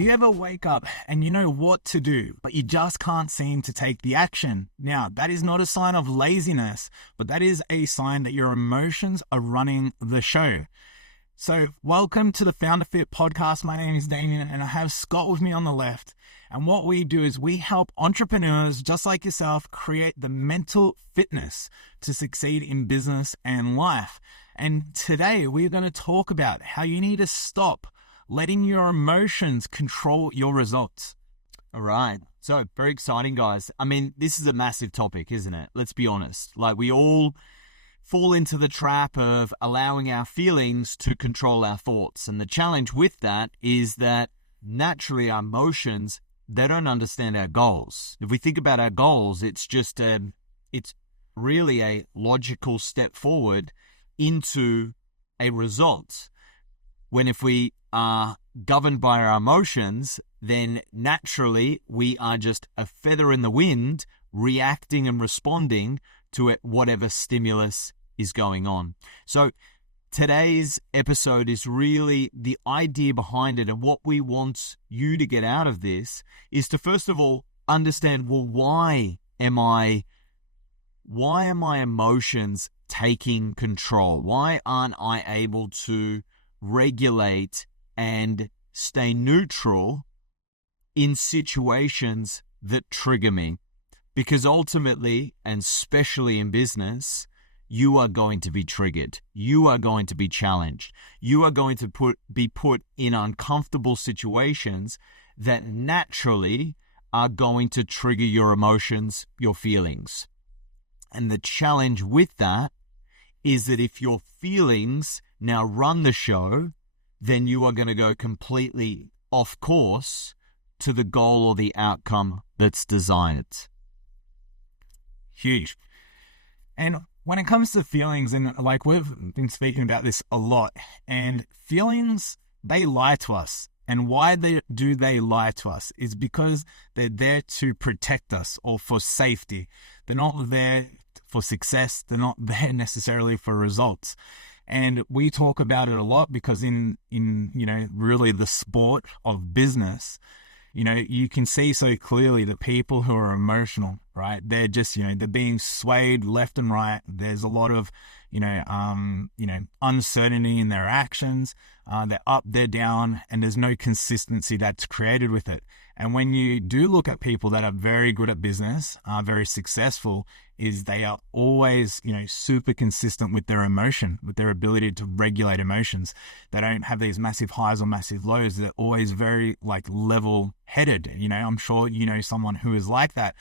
Do you ever wake up and you know what to do, but you just can't seem to take the action? Now, that is not a sign of laziness, but that is a sign that your emotions are running the show. So welcome to the Founder Fit podcast. My name is Damian and I have Scott with me on the left. And what we do is we help entrepreneurs just like yourself create the mental fitness to succeed in business and life. And today we're going to talk about how you need to stop letting your emotions control your results. All right. So very exciting, guys. I mean, this is a massive topic, isn't it? Let's be honest. Like, we all fall into the trap of allowing our feelings to control our thoughts. And the challenge with that is that naturally our emotions, they don't understand our goals. If we think about our goals, it's really a logical step forward into a result. When if we are governed by our emotions, then naturally we are just a feather in the wind, reacting and responding to whatever stimulus is going on. So today's episode is really the idea behind it, and what we want you to get out of this is to first of all understand, well, why am my emotions taking control? Why aren't I able to regulate and stay neutral in situations that trigger me? Because ultimately, and especially in business, you are going to be triggered. You are going to be challenged. You are going to be put in uncomfortable situations that naturally are going to trigger your emotions, your feelings. And the challenge with that is that if your feelings now run the show, then you are going to go completely off course to the goal or the outcome that's desired. Huge. And when it comes to feelings, and like we've been speaking about this a lot, and feelings, they lie to us. And why do they lie to us is because they're there to protect us or for safety. They're not there for success. They're not there necessarily for results. And we talk about it a lot because in really the sport of business, you can see so clearly the people who are emotional, right? They're just, they're being swayed left and right. There's a lot of, uncertainty in their actions. They're up, they're down, and there's no consistency that's created with it. And when you do look at people that are very good at business, very successful, is they are always, super consistent with their emotion, with their ability to regulate emotions. They don't have these massive highs or massive lows. They're always very level-headed. I'm sure you know someone who is like that.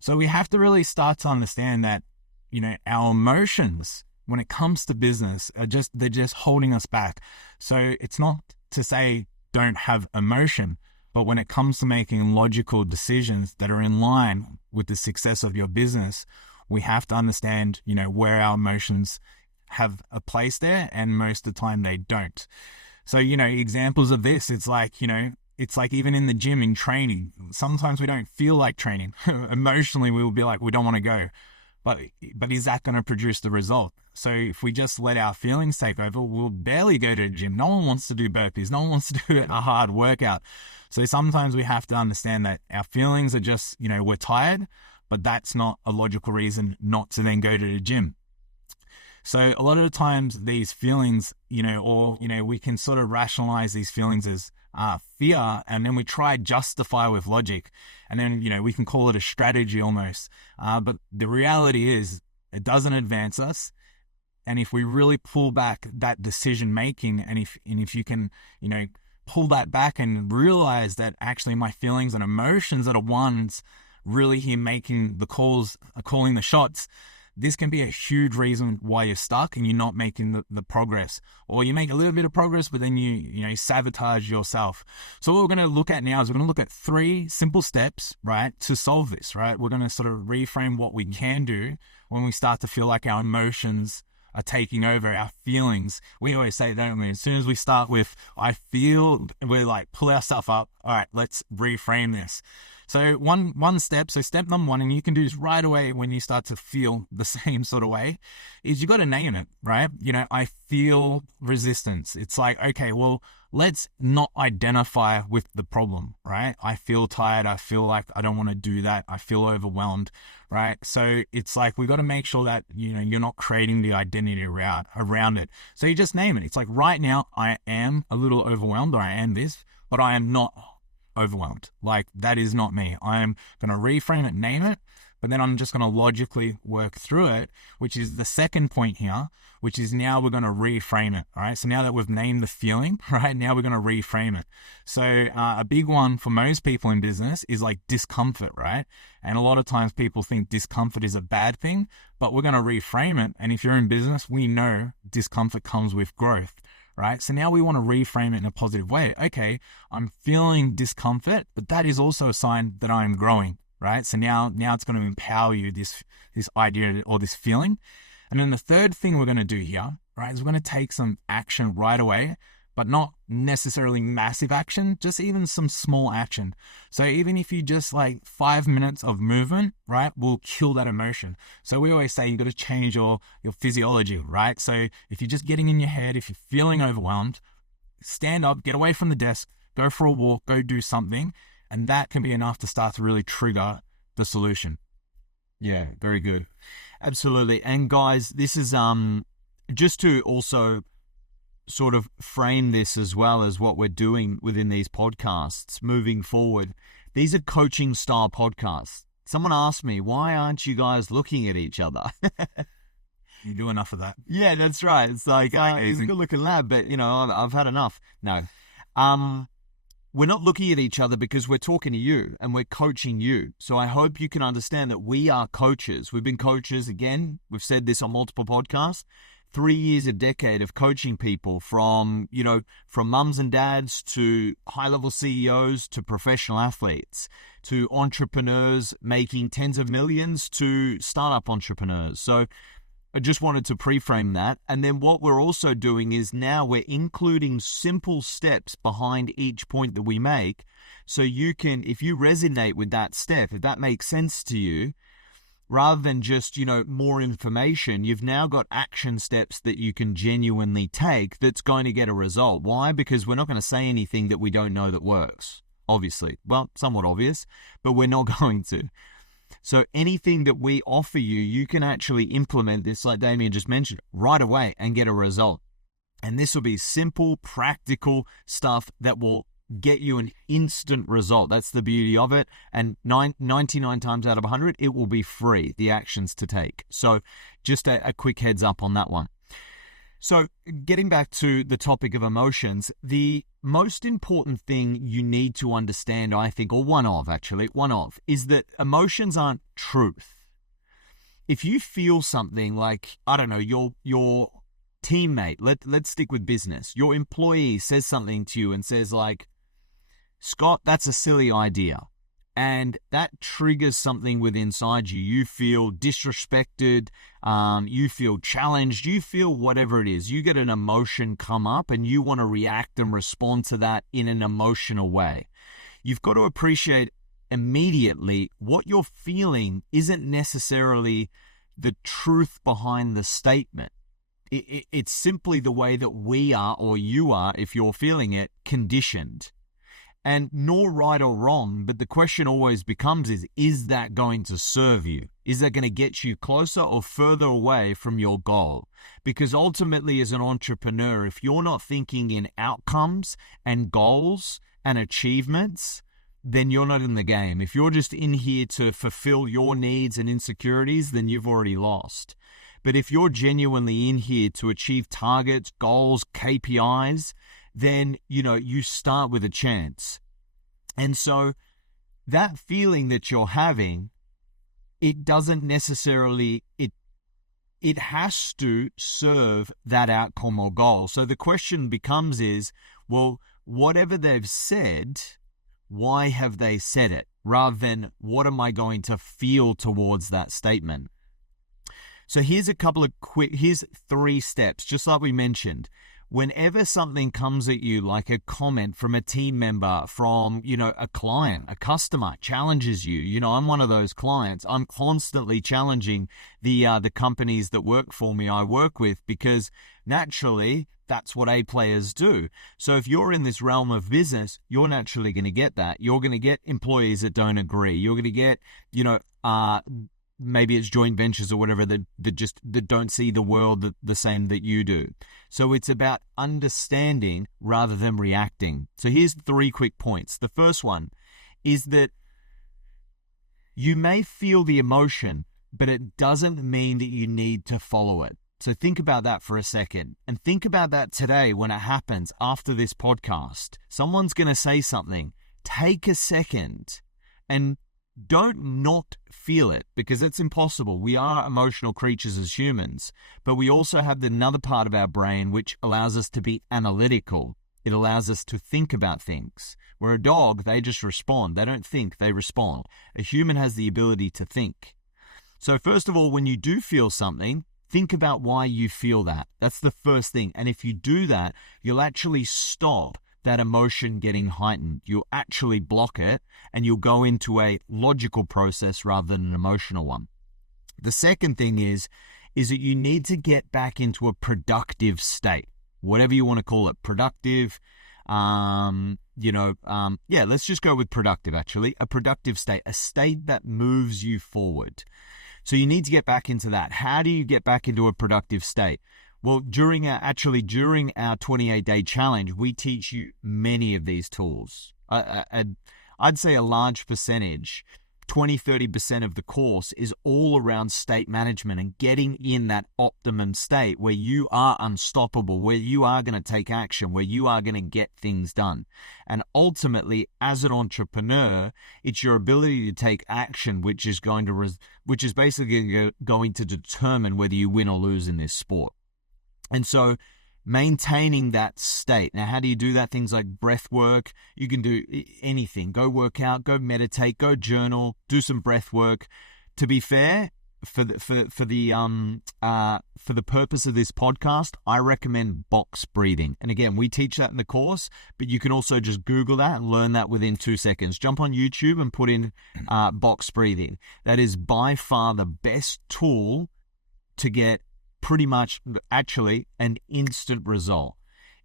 So we have to really start to understand that, our emotions, when it comes to business, they're just holding us back. So it's not to say don't have emotion, but when it comes to making logical decisions that are in line with the success of your business, we have to understand, where our emotions have a place there, and most of the time they don't. So, examples of this, it's like even in the gym, in training, sometimes we don't feel like training. Emotionally, we will be like, we don't want to go. But is that going to produce the result? So if we just let our feelings take over, we'll barely go to the gym. No one wants to do burpees. No one wants to do a hard workout. So sometimes we have to understand that our feelings are just, we're tired, but that's not a logical reason not to then go to the gym. So a lot of the times these feelings, we can sort of rationalize these feelings as fear, and then we try justify with logic, and then, we can call it a strategy almost. But the reality is it doesn't advance us. And if we really pull back that decision making, and if you can, pull that back and realize that actually my feelings and emotions are the ones really here making the calls, calling the shots, this can be a huge reason why you're stuck and you're not making the progress. Or you make a little bit of progress, but then you sabotage yourself. So what we're going to look at now is we're going to look at 3 simple steps, right, to solve this, right? We're going to sort of reframe what we can do when we start to feel like our emotions are taking over, our feelings. We always say, don't we? As soon as we start with, I feel, we're like, pull ourselves up. All right, let's reframe this. So one step, so step number one, and you can do this right away when you start to feel the same sort of way, is you got to name it, right? I feel resistance. It's like, okay, well, let's not identify with the problem, right? I feel tired. I feel like I don't want to do that. I feel overwhelmed, right? So it's like, we got to make sure that, you're not creating the identity around it. So you just name it. It's like, right now I am a little overwhelmed, or I am this, but I am not overwhelmed. Like, that is not me. I'm going to reframe it, name it, but then I'm just going to logically work through it, which is the second point here, which is now we're going to reframe it. All right. So now that we've named the feeling, right, now we're going to reframe it. So a big one for most people in business is like discomfort, right? And a lot of times people think discomfort is a bad thing, but we're going to reframe it. And if you're in business, we know discomfort comes with growth. Right? So now we want to reframe it in a positive way. Okay, I'm feeling discomfort, but that is also a sign that I'm growing, right? So now it's going to empower you, this idea or this feeling. And then the third thing we're going to do here, right, is we're going to take some action right away, but not necessarily massive action, just even some small action. So even if you just like 5 minutes of movement, right, will kill that emotion. So we always say you got to change your physiology, right? So if you're just getting in your head, if you're feeling overwhelmed, stand up, get away from the desk, go for a walk, go do something. And that can be enough to start to really trigger the solution. Yeah, very good. Absolutely. And guys, this is just to also sort of frame this as well as what we're doing within these podcasts moving forward. These are coaching style podcasts. Someone asked me, why aren't you guys looking at each other? You do enough of that. Yeah, that's right. It's like, it's a good looking lad, but I've had enough. No. We're not looking at each other because we're talking to you and we're coaching you. So I hope you can understand that we are coaches. We've been coaches, again, we've said this on multiple podcasts, 3 years, a decade of coaching people from mums and dads to high-level CEOs to professional athletes to entrepreneurs making tens of millions to startup entrepreneurs. So I just wanted to pre-frame that. And then what we're also doing is now we're including simple steps behind each point that we make. So you can, if you resonate with that step, if that makes sense to you, rather than just, more information, you've now got action steps that you can genuinely take that's going to get a result. Why? Because we're not going to say anything that we don't know that works, obviously. Well, somewhat obvious, but we're not going to. So anything that we offer you, you can actually implement this, like Damian just mentioned, right away and get a result. And this will be simple, practical stuff that will get you an instant result. That's the beauty of it. And 99 times out of 100, it will be free, the actions to take. So just a quick heads up on that one. So getting back to the topic of emotions, the most important thing you need to understand, I think, or one of, is that emotions aren't truth. If you feel something like, I don't know, your teammate, let's stick with business, your employee says something to you and says like, Scott, that's a silly idea. And that triggers something within inside you. You feel disrespected, you feel challenged, you feel whatever it is. You get an emotion come up and you want to react and respond to that in an emotional way. You've got to appreciate immediately what you're feeling isn't necessarily the truth behind the statement. It's simply the way that we are, or you are, if you're feeling it, conditioned. And nor right or wrong, but the question always becomes is that going to serve you? Is that going to get you closer or further away from your goal? Because ultimately, as an entrepreneur, if you're not thinking in outcomes and goals and achievements, then you're not in the game. If you're just in here to fulfill your needs and insecurities, then you've already lost. But if you're genuinely in here to achieve targets, goals, KPIs, then, you start with a chance. And so that feeling that you're having, it doesn't necessarily, it has to serve that outcome or goal. So the question becomes well, whatever they've said, why have they said it? Rather than what am I going to feel towards that statement? So here's 3 steps, just like we mentioned. whenever something comes at you, like a comment from a team member, from, a client, a customer challenges you, I'm one of those clients. I'm constantly challenging the companies that work for me, I work with, because naturally that's what A players do. So if you're in this realm of business, you're naturally going to get that. You're going to get employees that don't agree. You're going to get, maybe it's joint ventures or whatever that don't see the world the same that you do. So it's about understanding rather than reacting. So here's 3 quick points. The first one is that you may feel the emotion, but it doesn't mean that you need to follow it. So think about that for a second, and think about that today when it happens after this podcast. Someone's going to say something. Take a second and don't not feel it, because it's impossible. We are emotional creatures as humans, but we also have another part of our brain which allows us to be analytical. It allows us to think about things. Where a dog, they just respond. They don't think, they respond. A human has the ability to think. So first of all, when you do feel something, think about why you feel that. That's the first thing. And if you do that, you'll actually stop that emotion getting heightened. You'll actually block it, and you'll go into a logical process rather than an emotional one. The second thing is that you need to get back into a productive state, whatever you want to call it. Productive, let's just go with productive, actually. A productive state, a state that moves you forward. So you need to get back into that. How do you get back into a productive state? Well, during our 28-day challenge, we teach you many of these tools. I'd say a large percentage, 20-30% of the course is all around state management and getting in that optimum state where you are unstoppable, where you are going to take action, where you are going to get things done. And ultimately, as an entrepreneur, it's your ability to take action which is basically going to determine whether you win or lose in this sport. And so maintaining that state. Now, how do you do that? Things like breath work. You can do anything. Go work out, go meditate, go journal, do some breath work. To be fair, for the purpose of this podcast, I recommend box breathing. And again, we teach that in the course, but you can also just Google that and learn that within 2 seconds. Jump on YouTube and put in box breathing. That is by far the best tool to get pretty much actually an instant result.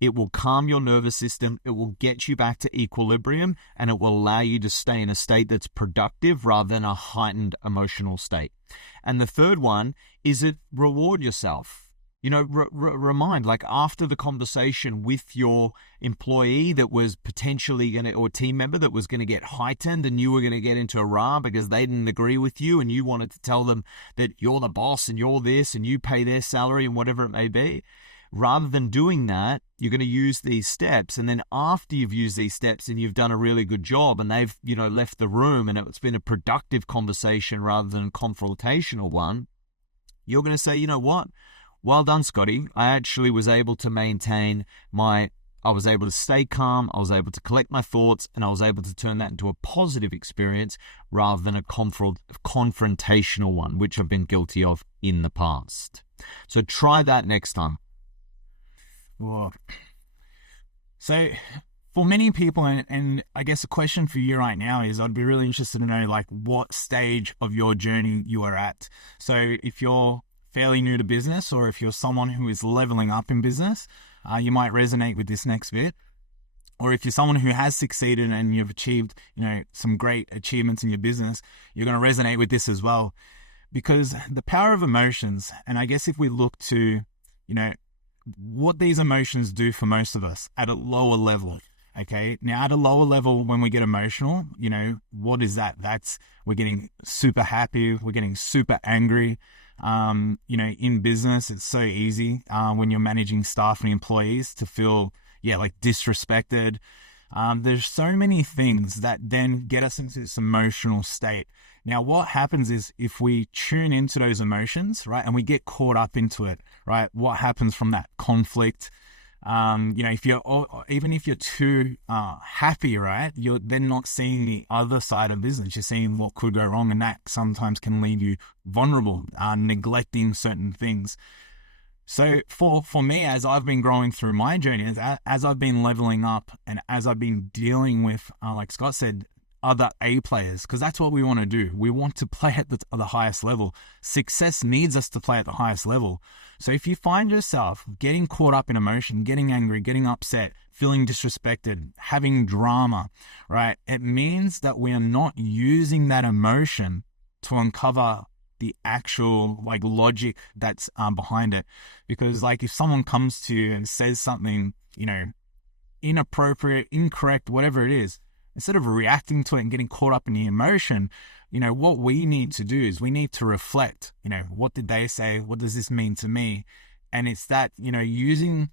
It will calm your nervous system, it will get you back to equilibrium, and it will allow you to stay in a state that's productive rather than a heightened emotional state. And the third one is it reward yourself. Remind, like after the conversation with your employee that was potentially or team member that was going to get heightened, and you were going to get into a row because they didn't agree with you, and you wanted to tell them that you're the boss and you're this and you pay their salary and whatever it may be. Rather than doing that, you're going to use these steps. And then after you've used these steps and you've done a really good job and they've, left the room and it's been a productive conversation rather than a confrontational one, you're going to say, you know what? Well done, Scotty. I actually was able to maintain I was able to stay calm, I was able to collect my thoughts, and I was able to turn that into a positive experience rather than a confrontational one, which I've been guilty of in the past. So try that next time. Whoa. So for many people, and I guess a question for you right now is, I'd be really interested to know like what stage of your journey you are at. So if you're fairly new to business, or if you're someone who is leveling up in business, you might resonate with this next bit. Or if you're someone who has succeeded and you've achieved, some great achievements in your business, you're going to resonate with this as well. Because the power of emotions, and I guess if we look to, what these emotions do for most of us at a lower level. Okay. Now at a lower level, when we get emotional, what is that? We're getting super happy. We're getting super angry. In business, it's so easy when you're managing staff and employees to feel, disrespected. There's so many things that then get us into this emotional state. Now, what happens is if we tune into those emotions, right, and we get caught up into it, right, what happens from that conflict? If you're too happy, right, you're then not seeing the other side of business. You're seeing what could go wrong, and that sometimes can leave you vulnerable, neglecting certain things. So for me, as I've been growing through my journey, as I've been leveling up, and as I've been dealing with, like Scott said, other A players, because that's what we want to do. We want to play at the highest level. Success needs us to play at the highest level. So if you find yourself getting caught up in emotion, getting angry, getting upset, feeling disrespected, having drama, right? It means that we are not using that emotion to uncover the actual like logic that's behind it. Because like if someone comes to you and says something, inappropriate, incorrect, whatever it is, instead of reacting to it and getting caught up in the emotion, what we need to do is we need to reflect, what did they say? What does this mean to me? And it's that, using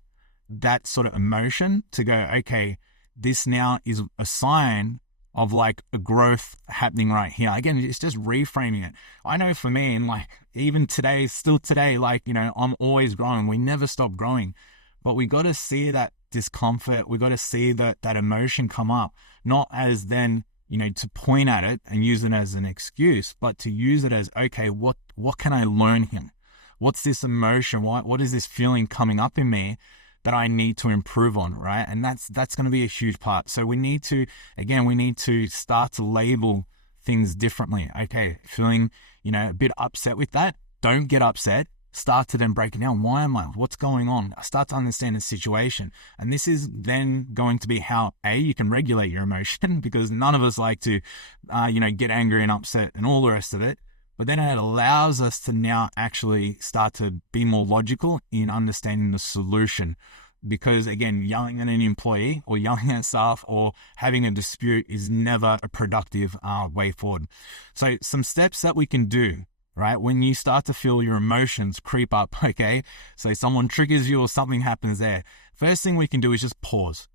that sort of emotion to go, okay, this now is a sign of like a growth happening right here. Again, it's just reframing it. I know for me, and like even today, still today, like, I'm always growing. We never stop growing, but we got to see that discomfort. We got to see that emotion come up, not as then, to point at it and use it as an excuse, but to use it as, okay, what can I learn here? What's this emotion? What is this feeling coming up in me that I need to improve on, right? And that's going to be a huge part. So we need to start to label things differently. Okay, feeling, a bit upset with that. Don't get upset. Start to then break it down. Why am I? What's going on? Start to understand the situation. And this is then going to be how, you can regulate your emotion, because none of us like to, get angry and upset and all the rest of it. But then it allows us to now actually start to be more logical in understanding the solution. Because again, yelling at an employee or yelling at staff or having a dispute is never a productive way forward. So some steps that we can do, right? When you start to feel your emotions creep up, okay? So someone triggers you or something happens there. First thing we can do is just pause,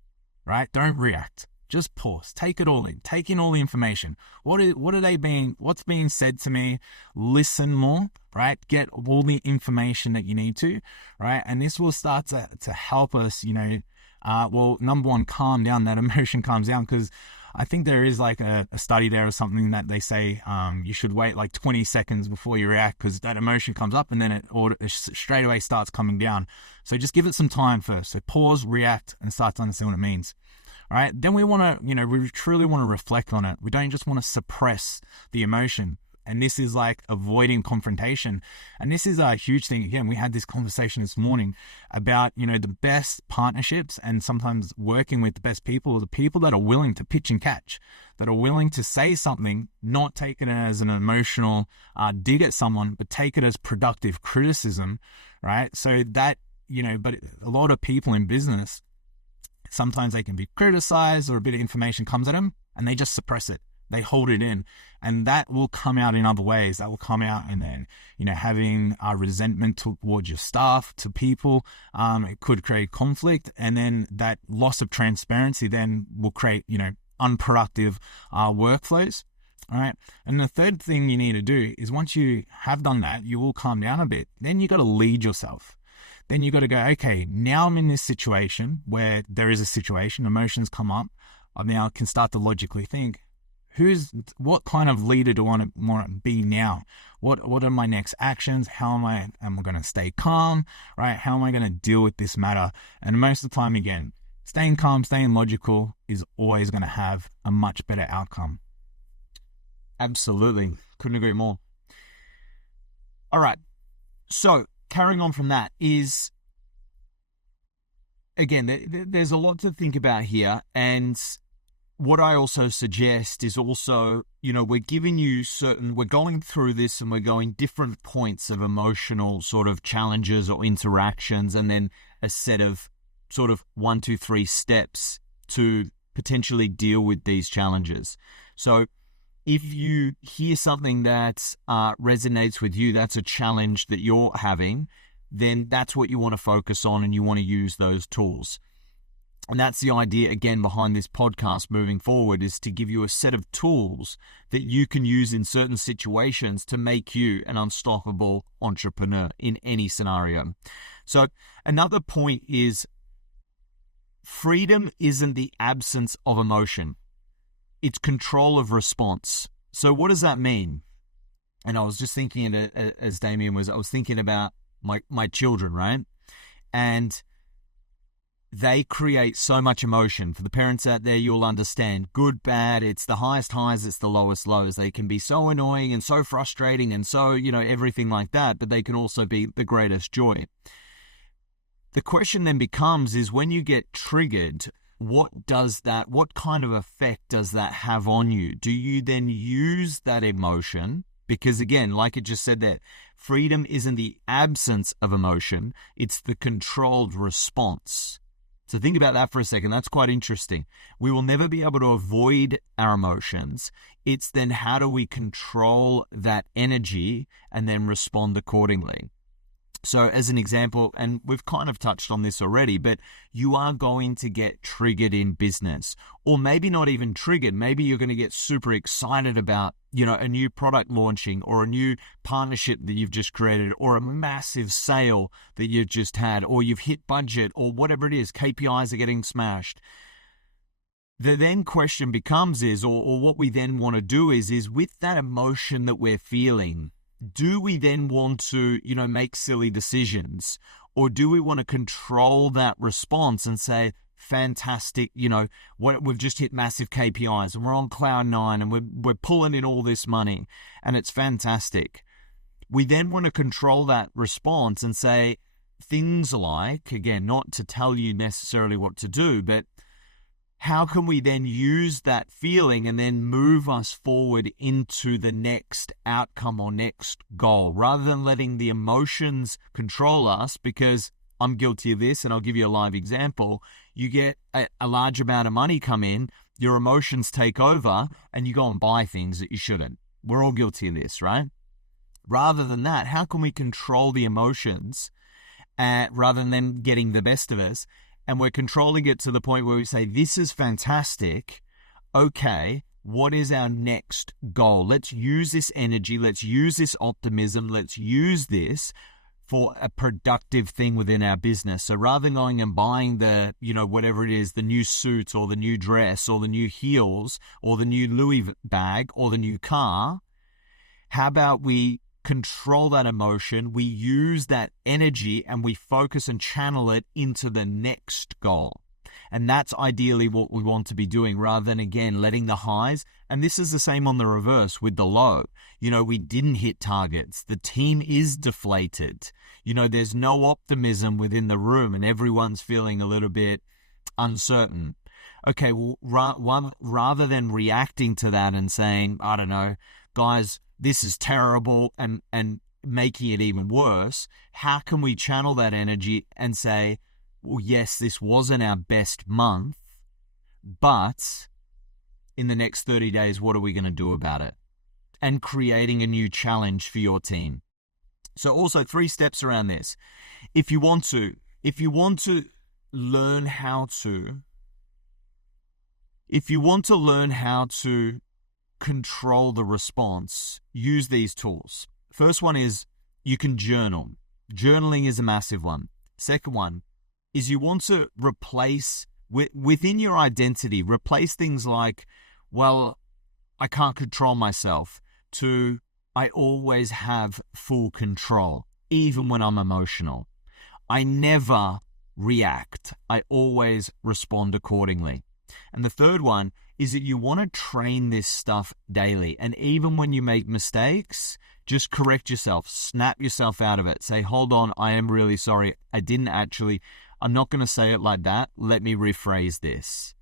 right? Don't react. Just pause. Take it all in. Take in all the information. What's being said to me? Listen more, right? Get all the information that you need to, right? And this will start to help us, number one, calm down. That emotion calms down, because I think there is like a study there or something that they say you should wait like 20 seconds before you react, because that emotion comes up and then it straight away starts coming down. So just give it some time first. So pause, react, and start to understand what it means. All right. Then we want to, we truly want to reflect on it. We don't just want to suppress the emotion. And this is like avoiding confrontation. And this is a huge thing. Again, we had this conversation this morning about, the best partnerships and sometimes working with the best people, the people that are willing to pitch and catch, that are willing to say something, not take it as an emotional dig at someone, but take it as productive criticism, right? So that, but a lot of people in business, sometimes they can be criticized or a bit of information comes at them and they just suppress it. They hold it in, and that will come out in other ways. That will come out and then, having resentment towards your staff, to people. It could create conflict, and then that loss of transparency then will create, unproductive workflows. All right. And the third thing you need to do is, once you have done that, you will calm down a bit. Then you got to lead yourself. Then you got to go, okay, now I'm in this situation where there is a situation, emotions come up. I now can start to logically think, what kind of leader do I want to be now? What are my next actions? How am I going to stay calm, right? How am I going to deal with this matter? And most of the time, again, staying calm, staying logical is always going to have a much better outcome. Absolutely. Couldn't agree more. All right. So carrying on from that is, again, there's a lot to think about here. And what I also suggest is also, we're giving you we're going through this and we're going different points of emotional sort of challenges or interactions, and then a set of sort of 1, 2, 3 steps to potentially deal with these challenges. So if you hear something that resonates with you, that's a challenge that you're having, then that's what you want to focus on, and you want to use those tools. And that's the idea, again, behind this podcast moving forward, is to give you a set of tools that you can use in certain situations to make you an unstoppable entrepreneur in any scenario. So another point is, freedom isn't the absence of emotion. It's control of response. So what does that mean? And I was just thinking, as Damian was, I was thinking about my children, right? And they create so much emotion. For the parents out there, you'll understand good, bad. It's the highest highs, it's the lowest lows. They can be so annoying and so frustrating and so, everything like that, but they can also be the greatest joy. The question then becomes is when you get triggered, what kind of effect does that have on you? Do you then use that emotion? Because again, like it just said there, freedom isn't the absence of emotion, it's the controlled response. So think about that for a second. That's quite interesting. We will never be able to avoid our emotions. It's then how do we control that energy and then respond accordingly? So as an example, and we've kind of touched on this already, but you are going to get triggered in business, or maybe not even triggered. Maybe you're going to get super excited about, a new product launching or a new partnership that you've just created or a massive sale that you've just had, or you've hit budget or whatever it is, KPIs are getting smashed. The then question becomes or what we then want to do is with that emotion that we're feeling, do we then want to, make silly decisions, or do we want to control that response and say, fantastic, we've just hit massive KPIs and we're on cloud nine and we're pulling in all this money and it's fantastic. We then want to control that response and say things like, again, not to tell you necessarily what to do, but how can we then use that feeling and then move us forward into the next outcome or next goal, rather than letting the emotions control us? Because I'm guilty of this, and I'll give you a live example. You get a large amount of money come in, your emotions take over, and you go and buy things that you shouldn't. We're all guilty of this, right? Rather than that, how can we control the emotions rather than them getting the best of us? And we're controlling it to the point where we say, this is fantastic. Okay, what is our next goal? Let's use this energy. Let's use this optimism. Let's use this for a productive thing within our business. So rather than going and buying the, whatever it is, the new suit or the new dress or the new heels or the new Louis bag or the new car, how about we control that emotion, we use that energy, and we focus and channel it into the next goal. And that's ideally what we want to be doing, rather than, again, letting the highs. And this is the same on the reverse with the low. We didn't hit targets. The team is deflated. There's no optimism within the room and everyone's feeling a little bit uncertain. Okay, well, rather than reacting to that and saying, I don't know, guys, this is terrible, and making it even worse, how can we channel that energy and say, well, yes, this wasn't our best month, but in the next 30 days, what are we going to do about it? And creating a new challenge for your team. So also 3 steps around this. If you want to learn how to control the response, use these tools. First one is you can journal. Journaling is a massive one. Second one is you want to replace within your identity, replace things like, well, I can't control myself, to I always have full control, even when I'm emotional. I never react. I always respond accordingly. And the third one is that you want to train this stuff daily. And even when you make mistakes, just correct yourself, snap yourself out of it. Say, hold on, I am really sorry. I'm not going to say it like that. Let me rephrase this.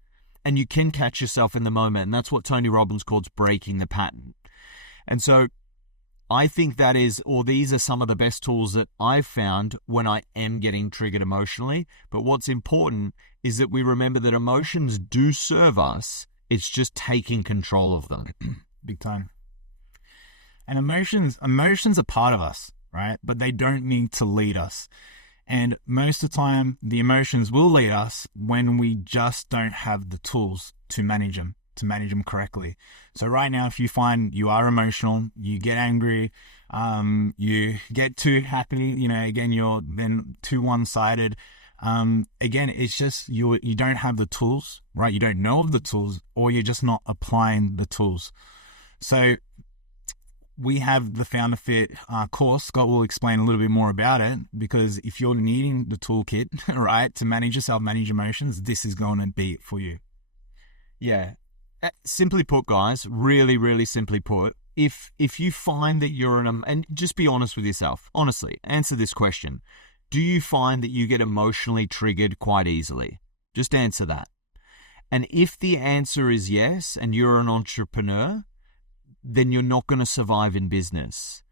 And you can catch yourself in the moment. And that's what Tony Robbins calls breaking the pattern. And so I think these are some of the best tools that I've found when I am getting triggered emotionally. But what's important is that we remember that emotions do serve us. It's just taking control of them. Big time. And emotions are part of us, right? But they don't need to lead us. And most of the time, the emotions will lead us when we just don't have the tools to manage them correctly. So right now, if you find you are emotional, you get angry, you get too happy, again, you're then too one-sided. Again, it's just you don't have the tools, right? You don't know of the tools, or you're just not applying the tools. So we have the Founder Fit course. Scott will explain a little bit more about it, because if you're needing the toolkit, right, to manage yourself, manage emotions, this is going to be it for you. Yeah. Simply put, guys, really, really simply put, if you find that you're and just be honest with yourself, honestly, answer this question. Do you find that you get emotionally triggered quite easily? Just answer that. And if the answer is yes, and you're an entrepreneur, then you're not going to survive in business.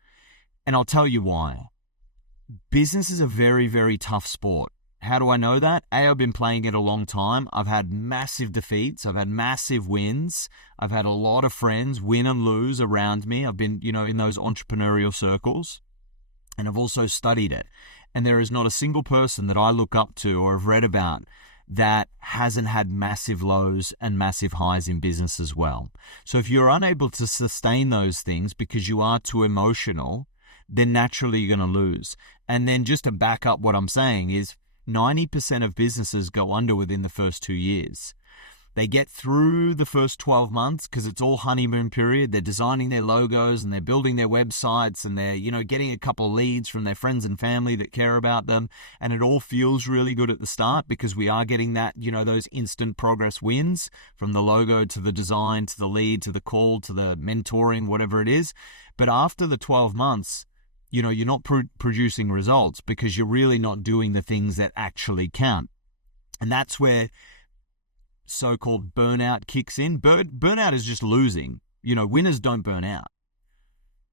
And I'll tell you why. Business is a very, very tough sport. How do I know that? I've been playing it a long time. I've had massive defeats. I've had massive wins. I've had a lot of friends win and lose around me. I've been, in those entrepreneurial circles. And I've also studied it. And there is not a single person that I look up to or have read about that hasn't had massive lows and massive highs in business as well. So if you're unable to sustain those things because you are too emotional, then naturally you're going to lose. And then just to back up what I'm saying is 90% of businesses go under within the first 2 years. They get through the first 12 months because it's all honeymoon period. They're designing their logos and they're building their websites and they're, getting a couple of leads from their friends and family that care about them. And it all feels really good at the start because we are getting that, those instant progress wins from the logo to the design, to the lead, to the call, to the mentoring, whatever it is. But after the 12 months, you're not producing results because you're really not doing the things that actually count. And that's where so-called burnout kicks in. Burnout is just losing. Winners don't burn out.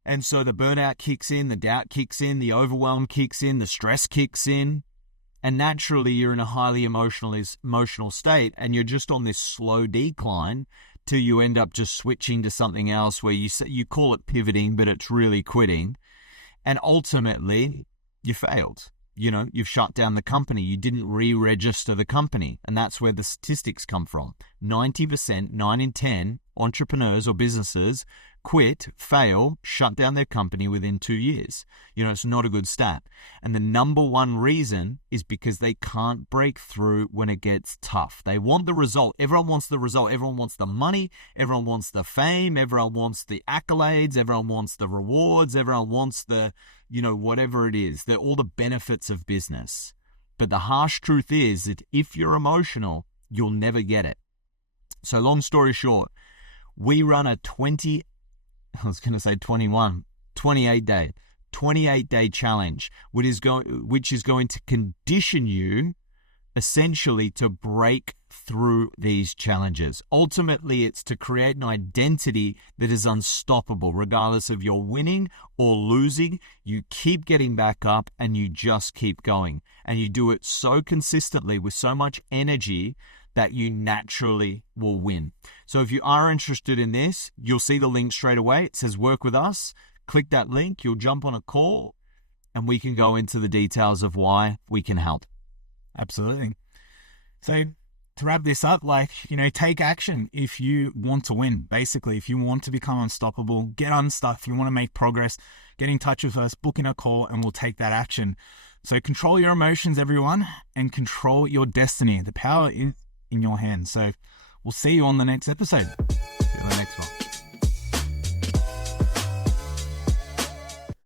And so the burnout kicks in, the doubt kicks in, the overwhelm kicks in, the stress kicks in. And naturally, you're in a highly emotional state and you're just on this slow decline till you end up just switching to something else where you call it pivoting, but it's really quitting. And ultimately, you failed. You've shut down the company. You didn't re-register the company. And that's where the statistics come from. 90%, 9 in 10 entrepreneurs or businesses quit, fail, shut down their company within 2 years. It's not a good stat. And the number one reason is because they can't break through when it gets tough. They want the result. Everyone wants the result. Everyone wants the money. Everyone wants the fame. Everyone wants the accolades. Everyone wants the rewards. Everyone wants the, whatever it is, all the benefits of business. But the harsh truth is that if you're emotional, you'll never get it. So long story short, we run a 28 day challenge, which is going to condition you essentially to break through these challenges. Ultimately, it's to create an identity that is unstoppable, regardless of your winning or losing. You keep getting back up and you just keep going. And you do it so consistently with so much energy that you naturally will win. So if you are interested in this, you'll see the link straight away. It says work with us. Click that link. You'll jump on a call and we can go into the details of why we can help. Absolutely. So to wrap this up, take action if you want to win. Basically, if you want to become unstoppable, get unstuck. If you want to make progress, get in touch with us, book in a call, and we'll take that action. So control your emotions, everyone, and control your destiny. The power is in your hands. So we'll see you on the next episode.